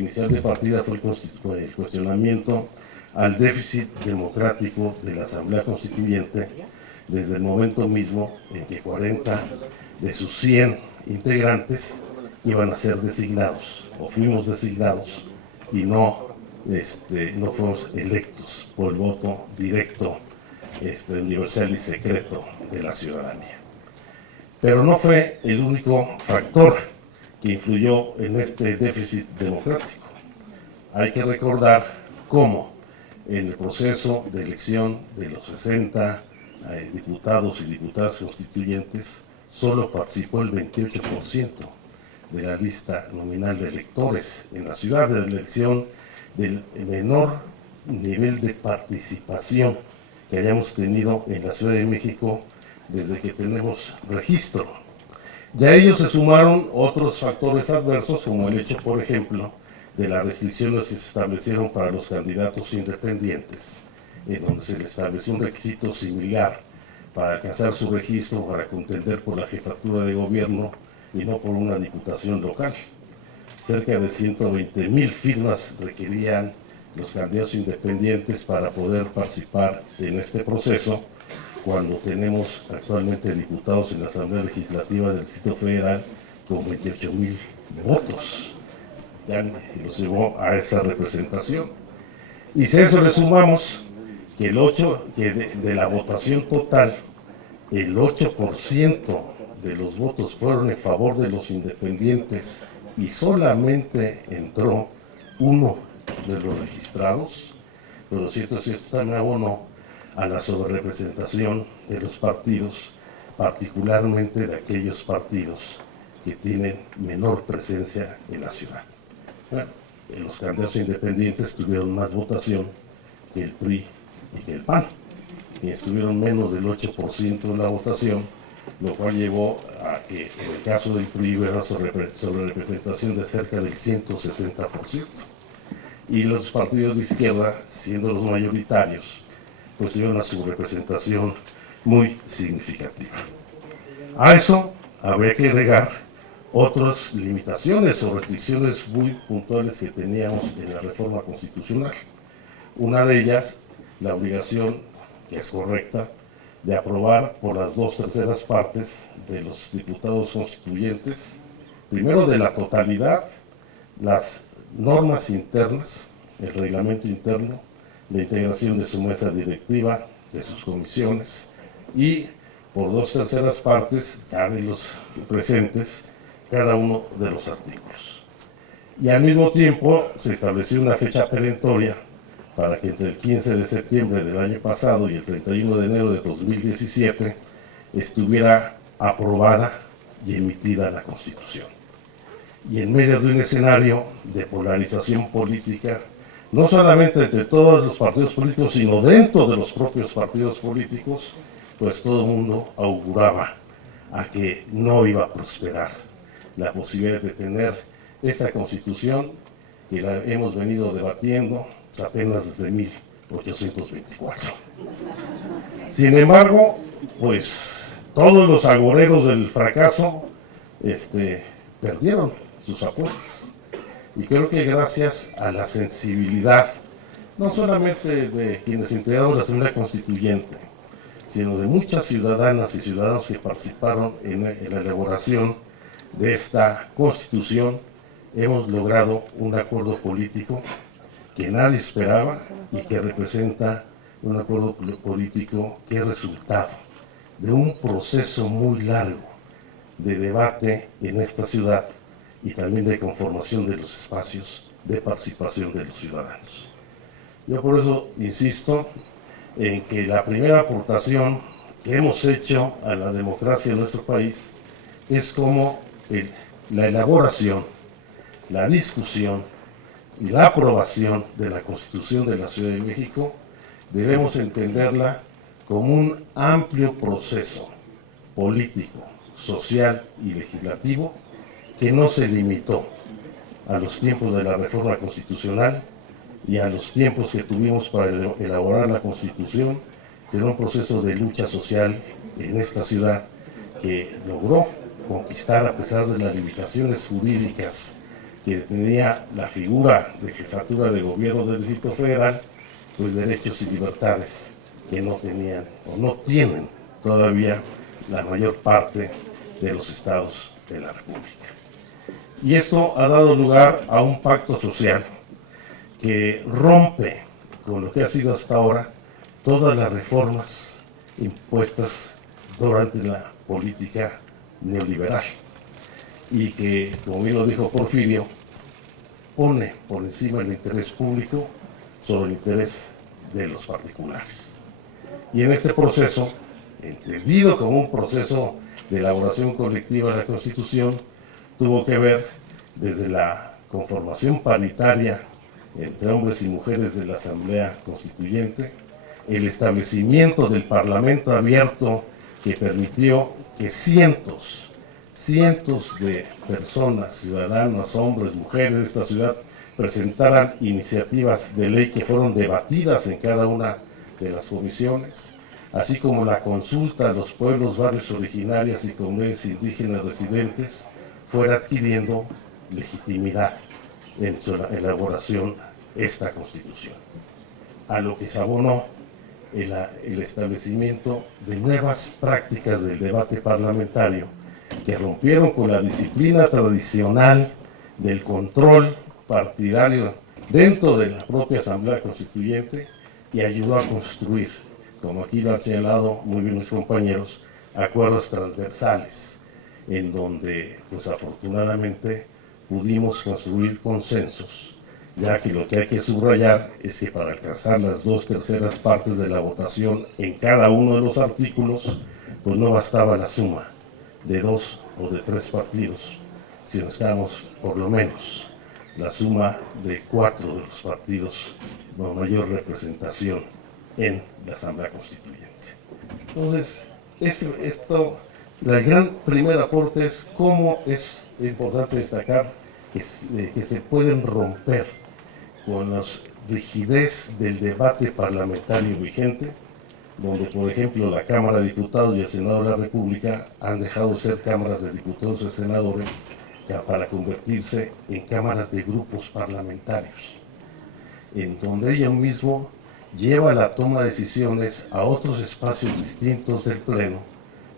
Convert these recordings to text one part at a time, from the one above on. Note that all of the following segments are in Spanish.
inicial de partida fue el cuestionamiento al déficit democrático de la Asamblea Constituyente desde el momento mismo en que 40 de sus 100 integrantes iban a ser designados, o fuimos designados, y no fuimos electos por el voto directo, universal y secreto de la ciudadanía. Pero no fue el único factor que influyó en este déficit democrático. Hay que recordar cómo en el proceso de elección de los 60 diputados y diputadas constituyentes solo participó el 28% de la lista nominal de electores en la ciudad, de la elección del menor nivel de participación que hayamos tenido en la Ciudad de México desde que tenemos registro. Ya a ellos se sumaron otros factores adversos, como el hecho, por ejemplo, de las restricciones que se establecieron para los candidatos independientes, en donde se les estableció un requisito similar para alcanzar su registro, para contender por la jefatura de gobierno y no por una diputación local. Cerca de 120,000 firmas requerían los candidatos independientes para poder participar en este proceso, cuando tenemos actualmente diputados en la Asamblea Legislativa del Distrito Federal con 28,000 votos. Ya los llevó a esa representación. Y si a eso le sumamos que de la votación total, el 8% de los votos fueron en favor de los independientes y solamente entró uno de los registrados, pero lo cierto es que esto también abonó a la sobrerepresentación de los partidos, particularmente de aquellos partidos que tienen menor presencia en la ciudad. Bueno, los candidatos independientes tuvieron más votación que el PRI y que el PAN, que estuvieron menos del 8% de la votación, lo cual llevó a que en el caso del PRI hubiera una sobrerepresentación de cerca del 160%. Y los partidos de izquierda, siendo los mayoritarios, pues tuvieron una subrepresentación muy significativa. A eso habría que agregar otras limitaciones o restricciones muy puntuales que teníamos en la reforma constitucional. Una de ellas, la obligación, que es correcta, de aprobar por las 2/3 partes de los diputados constituyentes, primero de la totalidad, las normas internas, el reglamento interno, la integración de su mesa directiva, de sus comisiones, y por 2/3 partes, ya de los presentes, cada uno de los artículos. Y al mismo tiempo se estableció una fecha perentoria para que entre el 15 de septiembre del año pasado y el 31 de enero de 2017 estuviera aprobada y emitida la Constitución. Y en medio de un escenario de polarización política, no solamente entre todos los partidos políticos, sino dentro de los propios partidos políticos, pues todo el mundo auguraba a que no iba a prosperar la posibilidad de tener esta Constitución que la hemos venido debatiendo apenas desde 1824. Sin embargo, pues todos los agoreros del fracaso perdieron sus apuestas. Y creo que gracias a la sensibilidad, no solamente de quienes integraron la Asamblea Constituyente, sino de muchas ciudadanas y ciudadanos que participaron en la elaboración de esta Constitución, hemos logrado un acuerdo político que nadie esperaba y que representa un acuerdo político que es resultado de un proceso muy largo de debate en esta ciudad y también de conformación de los espacios de participación de los ciudadanos. Yo por eso insisto en que la primera aportación que hemos hecho a la democracia de nuestro país es como la elaboración, la discusión y la aprobación de la Constitución de la Ciudad de México debemos entenderla como un amplio proceso político, social y legislativo que no se limitó a los tiempos de la reforma constitucional y a los tiempos que tuvimos para elaborar la Constitución, sino un proceso de lucha social en esta ciudad que logró conquistar, a pesar de las limitaciones jurídicas que tenía la figura de jefatura de gobierno del Distrito Federal, pues derechos y libertades que no tenían o no tienen todavía la mayor parte de los estados de la República. Y esto ha dado lugar a un pacto social que rompe con lo que ha sido hasta ahora todas las reformas impuestas durante la política neoliberal y que, como bien lo dijo Porfirio, pone por encima el interés público sobre el interés de los particulares. Y en este proceso, entendido como un proceso de elaboración colectiva de la Constitución, tuvo que ver desde la conformación paritaria entre hombres y mujeres de la Asamblea Constituyente, el establecimiento del Parlamento abierto que permitió que cientos de personas, ciudadanos, hombres, mujeres de esta ciudad, presentaran iniciativas de ley que fueron debatidas en cada una de las comisiones, así como la consulta a los pueblos, barrios originarios y comunidades indígenas residentes, fuera adquiriendo legitimidad en su elaboración esta Constitución, a lo que se abonó el establecimiento de nuevas prácticas del debate parlamentario que rompieron con la disciplina tradicional del control partidario dentro de la propia Asamblea Constituyente y ayudó a construir, como aquí lo han señalado muy bien mis compañeros, acuerdos transversales, en donde, pues afortunadamente, pudimos construir consensos, ya que lo que hay que subrayar es que para alcanzar las 2/3 partes de la votación en cada uno de los artículos, pues no bastaba la suma de 2 o de 3 partidos, sino necesitamos por lo menos la suma de 4 de los partidos con mayor representación en la Asamblea Constituyente. Entonces, la gran primer aporte es cómo es importante destacar que se pueden romper con la rigidez del debate parlamentario vigente, donde, por ejemplo, la Cámara de Diputados y el Senado de la República han dejado de ser cámaras de diputados y senadores para convertirse en cámaras de grupos parlamentarios, en donde ella mismo lleva la toma de decisiones a otros espacios distintos del Pleno,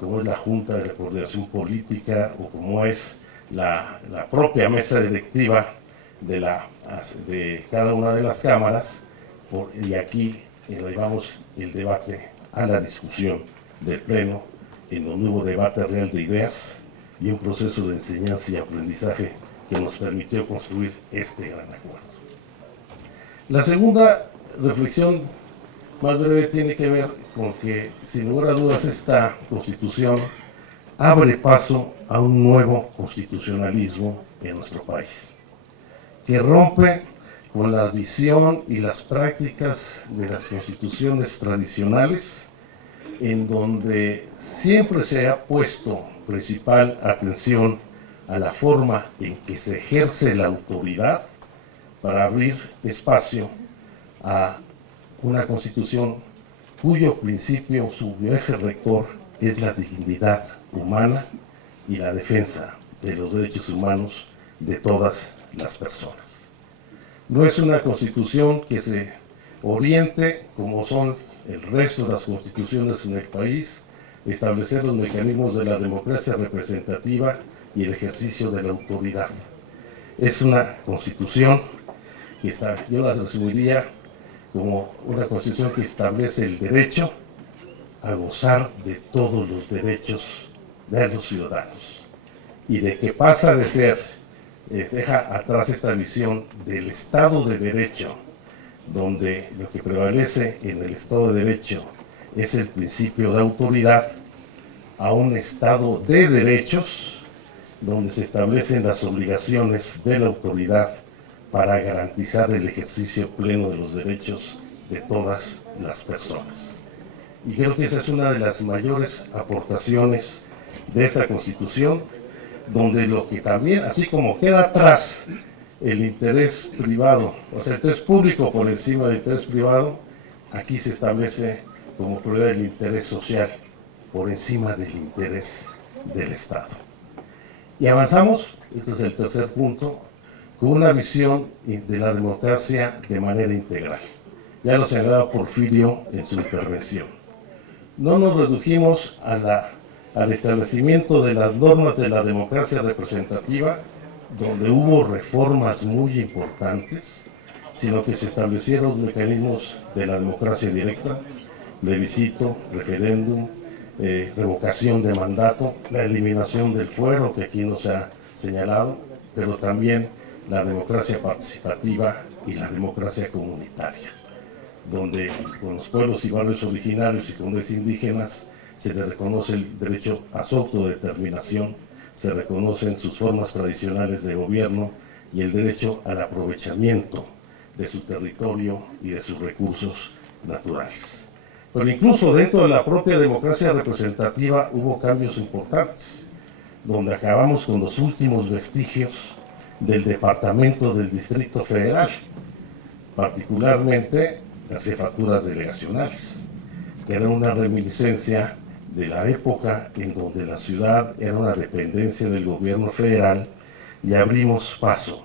como es la Junta de Coordinación Política o como es la propia mesa directiva de cada una de las cámaras, y aquí elevamos el debate a la discusión del Pleno, en donde hubo debate real de ideas y un proceso de enseñanza y aprendizaje que nos permitió construir este gran acuerdo. La segunda reflexión más breve tiene que ver con que, sin lugar a dudas, esta Constitución abre paso a un nuevo constitucionalismo en nuestro país, que rompe con la visión y las prácticas de las constituciones tradicionales, en donde siempre se ha puesto principal atención a la forma en que se ejerce la autoridad para abrir espacio a una constitución cuyo principio, su eje rector, es la dignidad humana y la defensa de los derechos humanos de todas las personas. No es una constitución que se oriente, como son el resto de las constituciones en el país, establecer los mecanismos de la democracia representativa y el ejercicio de la autoridad. Es una constitución que yo la resumiría como una constitución que establece el derecho a gozar de todos los derechos de los ciudadanos, y de que pasa de ser, deja atrás esta visión del Estado de Derecho, donde lo que prevalece en el Estado de Derecho es el principio de autoridad, a un Estado de derechos, donde se establecen las obligaciones de la autoridad para garantizar el ejercicio pleno de los derechos de todas las personas. Y creo que esa es una de las mayores aportaciones de esta Constitución, donde lo que también, así como queda atrás el interés privado, o sea, el interés público por encima del interés privado, aquí se establece como prioridad el interés social por encima del interés del Estado. Y avanzamos, este es el tercer punto, con una visión de la democracia de manera integral. Ya lo señalaba Porfirio en su intervención. No nos redujimos al establecimiento de las normas de la democracia representativa, donde hubo reformas muy importantes, sino que se establecieron mecanismos de la democracia directa, plebiscito, referéndum, revocación de mandato, la eliminación del fuero, que aquí no se ha señalado, pero también la democracia participativa y la democracia comunitaria, donde con los pueblos y barrios originarios y comunidades indígenas se les reconoce el derecho a su autodeterminación, se reconocen sus formas tradicionales de gobierno y el derecho al aprovechamiento de su territorio y de sus recursos naturales. Pero incluso dentro de la propia democracia representativa hubo cambios importantes, donde acabamos con los últimos vestigios del departamento del Distrito Federal, particularmente las jefaturas delegacionales, que era una reminiscencia de la época en donde la ciudad era una dependencia del gobierno federal y abrimos paso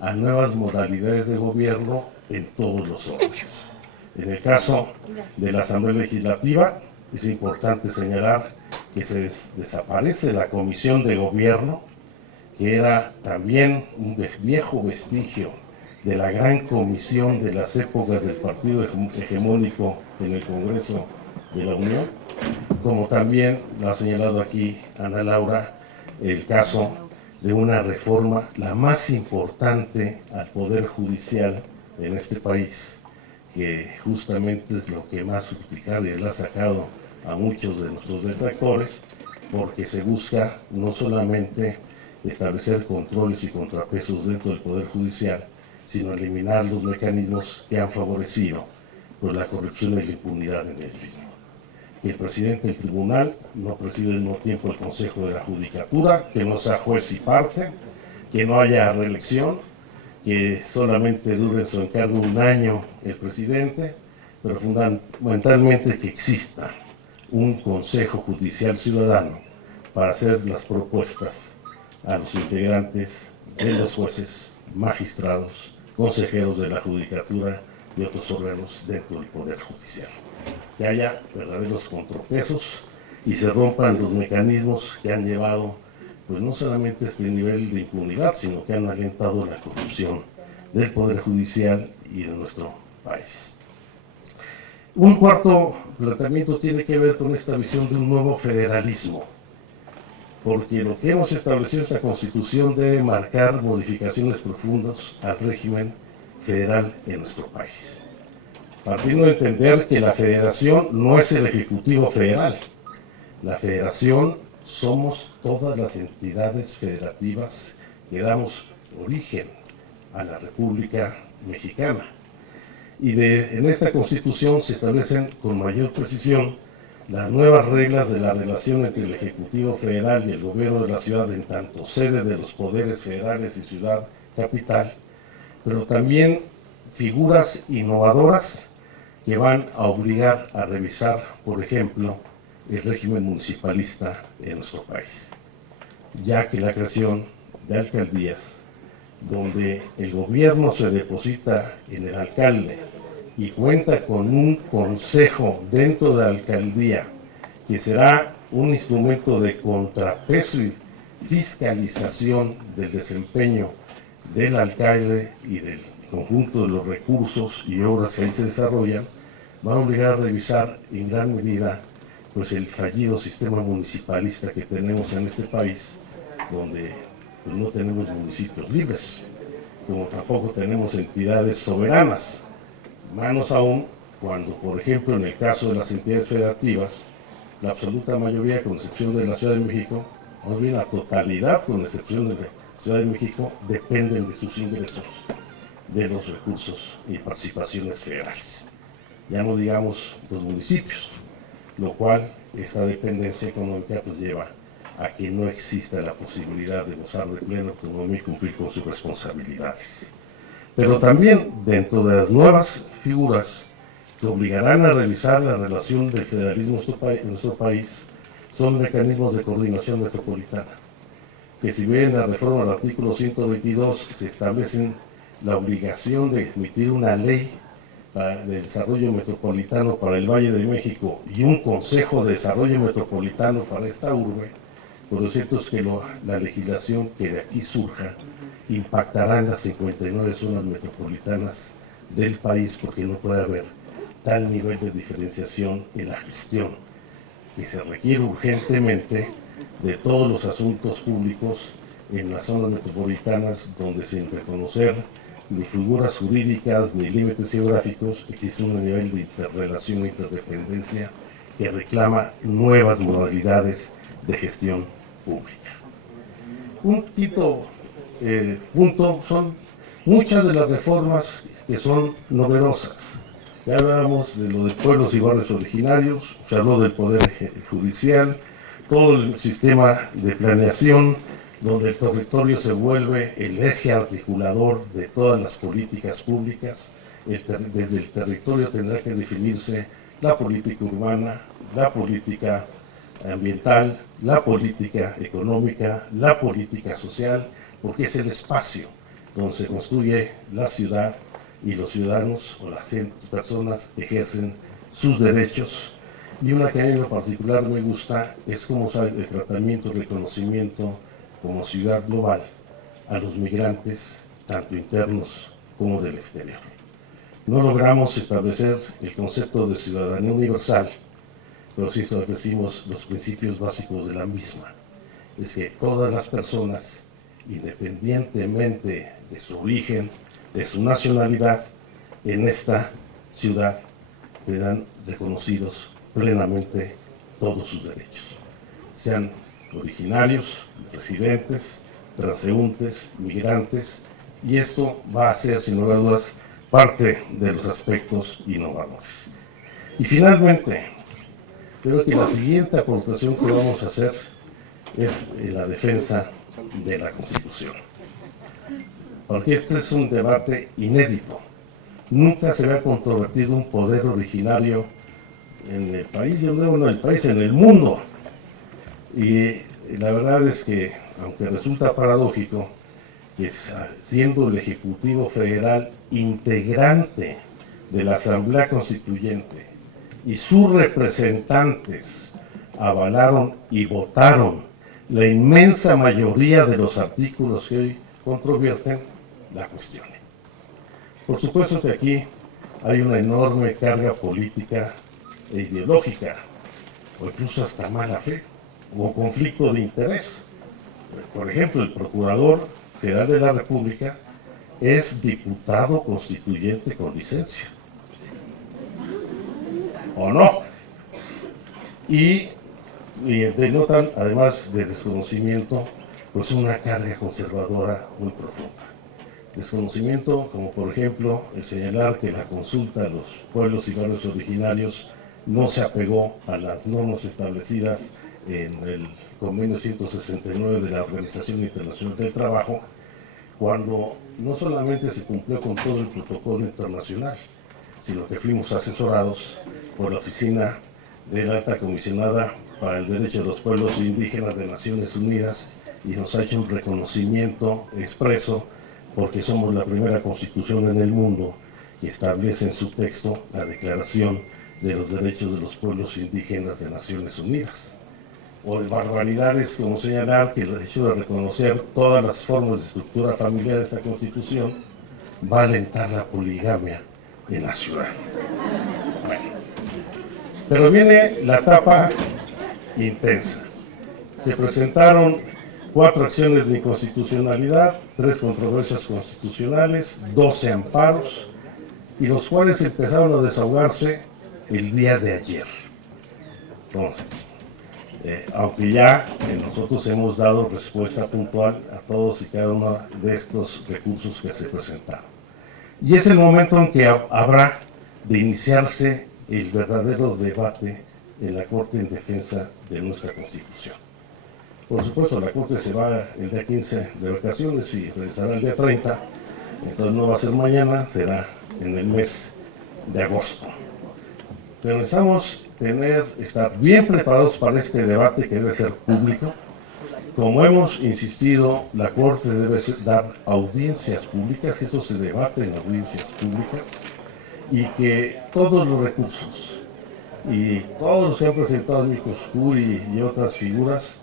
a nuevas modalidades de gobierno en todos los órdenes. En el caso de la Asamblea Legislativa, es importante señalar que se desaparece la Comisión de Gobierno, que era también un viejo vestigio de la gran comisión de las épocas del partido hegemónico en el Congreso de la Unión, como también lo ha señalado aquí Ana Laura, el caso de una reforma, la más importante al Poder Judicial en este país, que justamente es lo que más urticaria le ha sacado a muchos de nuestros detractores, porque se busca no solamente establecer controles y contrapesos dentro del Poder Judicial, sino eliminar los mecanismos que han favorecido pues, la corrupción y la impunidad en el mismo. Que el presidente del tribunal no preside al mismo tiempo el Consejo de la Judicatura, que no sea juez y parte, que no haya reelección, que solamente dure su encargo un año el presidente, pero fundamentalmente que exista un Consejo Judicial Ciudadano para hacer las propuestas a los integrantes de los jueces, magistrados, consejeros de la Judicatura y otros órganos dentro del Poder Judicial. Que haya verdaderos contrapesos y se rompan los mecanismos que han llevado pues no solamente a este nivel de impunidad, sino que han alentado la corrupción del Poder Judicial y de nuestro país. Un cuarto planteamiento tiene que ver con esta visión de un nuevo federalismo, porque lo que hemos establecido en esta Constitución debe marcar modificaciones profundas al régimen federal en nuestro país. Partiendo de entender que la federación no es el Ejecutivo Federal, la federación somos todas las entidades federativas que damos origen a la República Mexicana. Y en esta Constitución se establecen con mayor precisión las nuevas reglas de la relación entre el Ejecutivo Federal y el Gobierno de la Ciudad en tanto sede de los poderes federales y ciudad capital, pero también figuras innovadoras que van a obligar a revisar, por ejemplo, el régimen municipalista en nuestro país, ya que la creación de alcaldías, donde el gobierno se deposita en el alcalde y cuenta con un consejo dentro de la alcaldía, que será un instrumento de contrapeso y fiscalización del desempeño del alcalde y del conjunto de los recursos y obras que ahí se desarrollan, va a obligar a revisar en gran medida pues el fallido sistema municipalista que tenemos en este país, donde pues, no tenemos municipios libres, como tampoco tenemos entidades soberanas, menos aún cuando, por ejemplo, en el caso de las entidades federativas, la absoluta mayoría, con excepción de la Ciudad de México, más bien la totalidad, con excepción de la Ciudad de México, dependen de sus ingresos, de los recursos y participaciones federales. Ya no digamos los municipios, lo cual esta dependencia económica pues lleva a que no exista la posibilidad de gozar de plena autonomía y cumplir con sus responsabilidades. Pero también dentro de las nuevas figuras que obligarán a revisar la relación del federalismo en nuestro país son mecanismos de coordinación metropolitana, que si bien la reforma del artículo 122 se establece la obligación de emitir una ley de desarrollo metropolitano para el Valle de México y un consejo de desarrollo metropolitano para esta urbe, pero lo cierto es que la legislación que de aquí surja impactará en las 59 zonas metropolitanas del país, porque no puede haber tal nivel de diferenciación en la gestión que se requiere urgentemente de todos los asuntos públicos en las zonas metropolitanas, donde sin reconocer ni figuras jurídicas ni límites geográficos existe un nivel de interrelación e interdependencia que reclama nuevas modalidades de gestión pública. Un quinto punto son muchas de las reformas que son novedosas. Ya hablábamos de lo de pueblos y barrios originarios, se habló del poder judicial, todo el sistema de planeación, donde el territorio se vuelve el eje articulador de todas las políticas públicas. Desde el territorio tendrá que definirse la política urbana, la política ambiental, la política económica, la política social, porque es el espacio donde se construye la ciudad y los ciudadanos o las personas ejercen sus derechos. Y una que a mí en lo particular me gusta es cómo sale el tratamiento y reconocimiento como ciudad global a los migrantes, tanto internos como del exterior. No logramos establecer el concepto de ciudadanía universal, pero sí establecimos los principios básicos de la misma. Es que todas las personas, independientemente de su origen, de su nacionalidad, en esta ciudad serán reconocidos plenamente todos sus derechos, sean originarios, residentes, transeúntes, migrantes, y esto va a ser, sin lugar a dudas, parte de los aspectos innovadores. Y finalmente, creo que la siguiente aportación que vamos a hacer es la defensa de la Constitución, porque este es un debate inédito. Nunca se había controvertido un poder originario en el país, yo creo, no en el país, en el mundo. Y la verdad es que, aunque resulta paradójico, que siendo el Ejecutivo Federal integrante de la Asamblea Constituyente y sus representantes avalaron y votaron la inmensa mayoría de los artículos que hoy controvierten, la cuestionen. Por supuesto que aquí hay una enorme carga política e ideológica, o incluso hasta mala fe, o conflicto de interés. Por ejemplo, el Procurador General de la República es diputado constituyente con licencia, ¿o no? Y denotan, además de desconocimiento, pues una carga conservadora muy profunda. Desconocimiento, como por ejemplo el señalar que la consulta a los pueblos y barrios originarios no se apegó a las normas establecidas en el convenio 169 de la Organización Internacional del Trabajo, cuando no solamente se cumplió con todo el protocolo internacional, sino que fuimos asesorados por la Oficina de la Alta Comisionada para el Derecho de los Pueblos Indígenas de Naciones Unidas, y nos ha hecho un reconocimiento expreso, porque somos la primera constitución en el mundo que establece en su texto la Declaración de los Derechos de los Pueblos Indígenas de Naciones Unidas. O de barbaridades como señalar que el hecho de reconocer todas las formas de estructura familiar de esta constitución va a alentar la poligamia en la ciudad. Bueno, pero viene la etapa intensa. Se presentaron 4 acciones de inconstitucionalidad, 3 controversias constitucionales, 12 amparos, y los cuales empezaron a desahogarse el día de ayer. Entonces, aunque ya nosotros hemos dado respuesta puntual a todos y cada uno de estos recursos que se presentaron. Y es el momento en que habrá de iniciarse el verdadero debate en la Corte en defensa de nuestra Constitución. Por supuesto, la Corte se va el día 15 de vacaciones y regresará el día 30, entonces no va a ser mañana, será en el mes de agosto. Pero necesitamos estar bien preparados para este debate, que debe ser público, Como hemos insistido, la Corte debe dar audiencias públicas, que eso se debate en audiencias públicas, y que todos los recursos y todos los que han presentado Micoscuri y otras figuras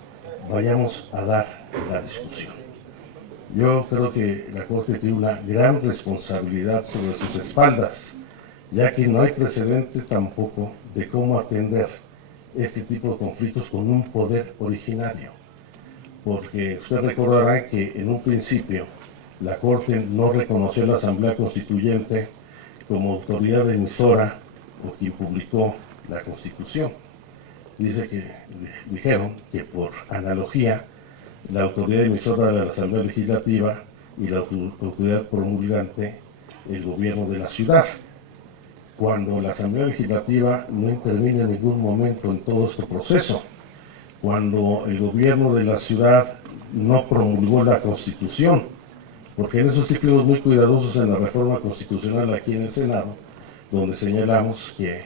vayamos a dar la discusión. Yo creo que la Corte tiene una gran responsabilidad sobre sus espaldas, ya que no hay precedente tampoco de cómo atender este tipo de conflictos con un poder originario. Porque usted recordará que en un principio la Corte no reconoció a la Asamblea Constituyente como autoridad emisora o quien publicó la Constitución. Dijeron que por analogía la autoridad emisora de la Asamblea Legislativa y la autoridad promulgante el gobierno de la ciudad. Cuando la Asamblea Legislativa no interviene en ningún momento en todo este proceso, cuando el gobierno de la ciudad no promulgó la Constitución, porque en eso sí fuimos muy cuidadosos en la reforma constitucional aquí en el Senado, donde señalamos que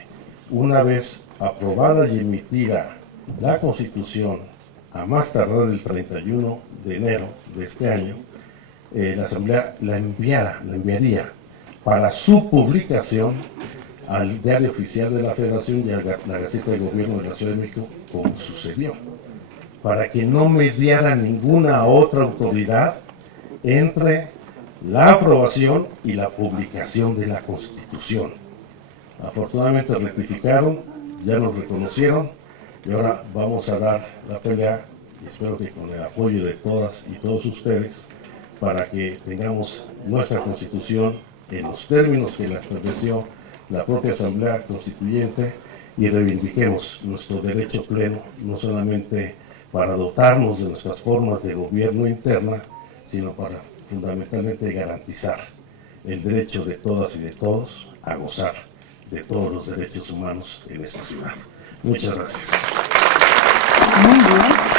una vez aprobada y emitida la Constitución, a más tardar el 31 de enero de este año, la Asamblea la enviaría para su publicación al Diario Oficial de la Federación y a la Gaceta del Gobierno de la Ciudad de México, como sucedió, para que no mediara ninguna otra autoridad entre la aprobación y la publicación de la Constitución. Afortunadamente rectificaron, ya nos reconocieron, y ahora vamos a dar la pelea, y espero que con el apoyo de todas y todos ustedes, para que tengamos nuestra Constitución en los términos que la estableció la propia Asamblea Constituyente y reivindiquemos nuestro derecho pleno, no solamente para dotarnos de nuestras formas de gobierno interna, sino para fundamentalmente garantizar el derecho de todas y de todos a gozar de todos los derechos humanos en esta ciudad. Muchas gracias. Muy bien.